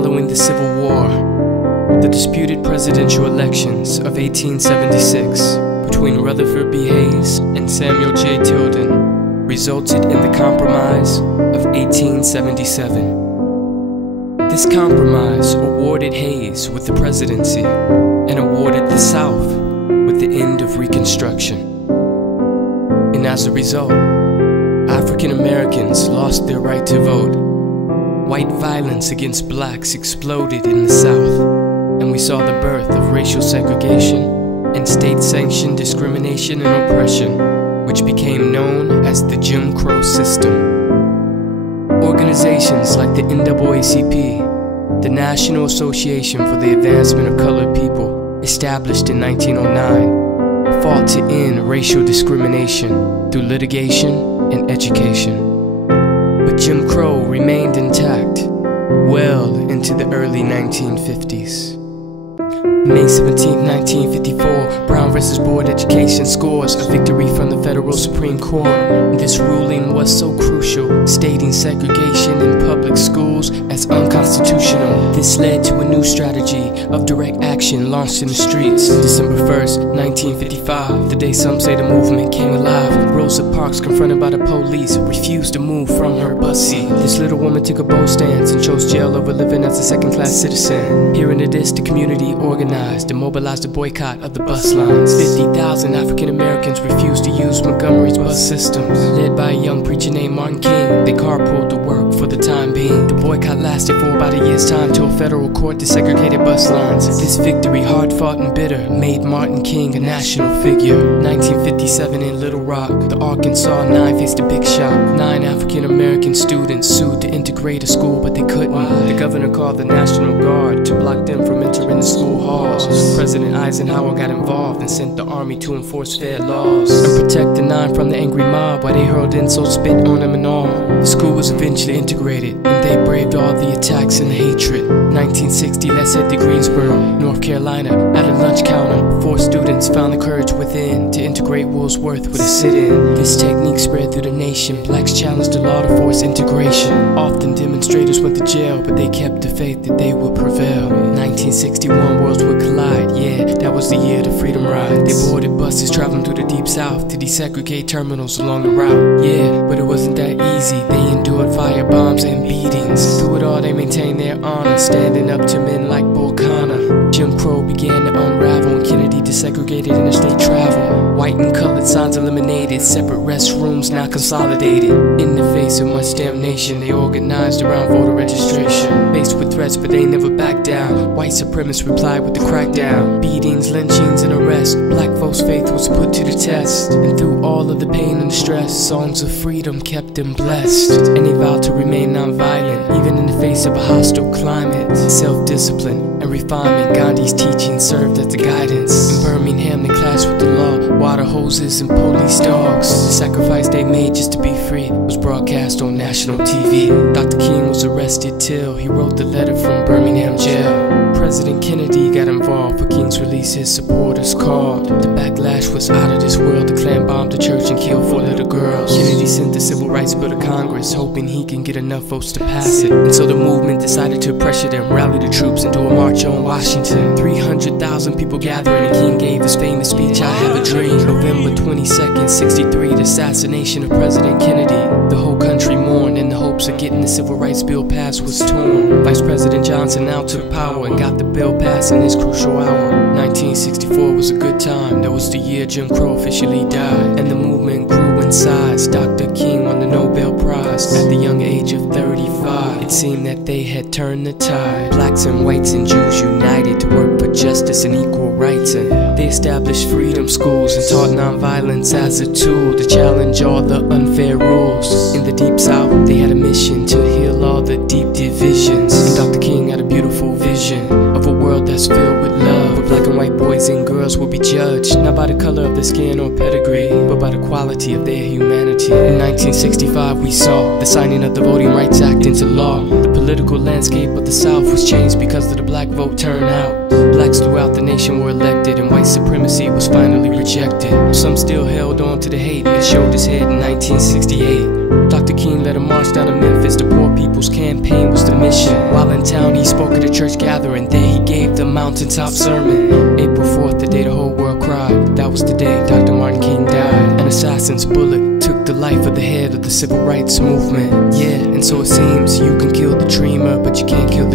Following the Civil War, the disputed presidential elections of 1876 between Rutherford B. Hayes and Samuel J. Tilden resulted in the Compromise of 1877. This compromise awarded Hayes with the presidency and awarded the South with the end of Reconstruction. And as a result, African Americans lost their right to vote. White violence against blacks exploded in the South, and we saw the birth of racial segregation and state-sanctioned discrimination and oppression, which became known as the Jim Crow system. Organizations like the NAACP, the National Association for the Advancement of Colored People, established in 1909, fought to end racial discrimination through litigation and education. But Jim Crow remained intact well into the early 1950s. May 17, 1954, Brown v. Board Education scores a victory from the Federal Supreme Court. This ruling was so crucial, stating segregation in public schools as unconstitutional. This led to a new strategy of direct action launched in the streets. December 1st, 1955, the day some say the movement came alive. Rosa Parks, confronted by the police, refused to move from her bus seat. This little woman took a bold stance and chose jail over living as a second-class citizen. Hearing of this, the community organized and mobilized a boycott of the bus lines. 50,000 African Americans refused to use Montgomery's bus systems. Led by a young preacher named Martin King, they carpooled to work for the time being. The boycott lasted for about a year's time till a federal court desegregated bus lines. This victory, hard fought and bitter, made Martin King a national figure. 1957 in Little Rock, the Arkansas 9 faced a big shock. 9 African American students sued to integrate a school, but they couldn't. The governor called the National Guard to block them from entering the school halls. President Eisenhower got involved and sent the army to enforce fair laws and protect the 9 from the angry mob while they hurled insults, spit on them and all. The school was eventually integrated, and they braved all the attacks and the hatred. 1960, let's head to Greensboro, North Carolina. At a lunch counter, 4 students found the courage within to integrate Woolsworth with a sit-in. This technique spread through the nation. Blacks challenged the law to force integration. Often demonstrators went to jail, but they kept the faith that they would prevail. 1961, worlds would collide, yeah, that was the year the Freedom Rides. They boarded buses traveling through the Deep South to desegregate terminals along the route. Yeah, but it wasn't that easy. They endured fire bombs and beatings. Through it all, they maintained their honor, standing up to men like Bull Connor. Jim Crow began to unravel and Kennedy desegregated interstate travel. White and colored signs eliminated, separate restrooms now consolidated. In the face of much damnation, they organized around voter registration. Faced with threats, but they never backed down. White supremacists replied with the crackdown. Beatings, lynchings, and arrests. Black folks' faith was put to the test. And through all of the pain and the stress, songs of freedom kept them blessed. And they vowed to remain nonviolent, even in the face of a hostile climate. Self-discipline and refinement, Gandhi's teachings served as the guidance. In Birmingham, they clashed with the law, water hoses and police dogs. The sacrifice they made just to be free was broadcast on national TV. Dr. King was arrested till he wrote the letter from Birmingham jail. President Kennedy got involved for King's release, his supporters called. The backlash was out of this world. The Klan bombed the church and killed 4 little girls. Kennedy sent the Civil Rights Bill to Congress, hoping he can get enough votes to pass it. And so the movement decided to pressure them, rally the troops into a march on Washington. 300,000 people gathering, and King gave his famous speech, I Have a Dream. November 22nd, 63, the assassination of President Kennedy. The whole country mourned, and the hopes of getting the Civil Rights Bill passed was torn. Vice President Johnson now took power and got the bill passed in this crucial hour. 1964 was a good time. That was the year Jim Crow officially died, and the movement grew in size. Dr. King won the Nobel Prize at the young age of 35. It seemed that they had turned the tide. Blacks and whites and Jews united to work for justice and equal rights, and they established freedom schools and taught nonviolence as a tool to challenge all the unfair rules. In the Deep South, they had a mission to heal all the deep divisions, and Dr. King had a beautiful vision of a world that's filled with love, where black and white boys and girls will be judged not by the color of their skin or pedigree, but by the quality of their humanity. In 1965, we saw the signing of the Voting Rights Act into law. The political landscape of the South was changed because of the black vote turnout. Blacks throughout the nation were elected, and white supremacy was finally rejected. Some still held on to the hate that showed its head in 1968. Dr. King led a march down to Memphis. The Poor People's Campaign was the mission. While in town he spoke at a church gathering. There he gave the mountaintop sermon. April 4th, the day the whole world cried. That was the day Dr. Martin King died. An assassin's bullet took the life of the head of the civil rights movement. Yeah, and so it seems you can kill the dreamer, but you can't kill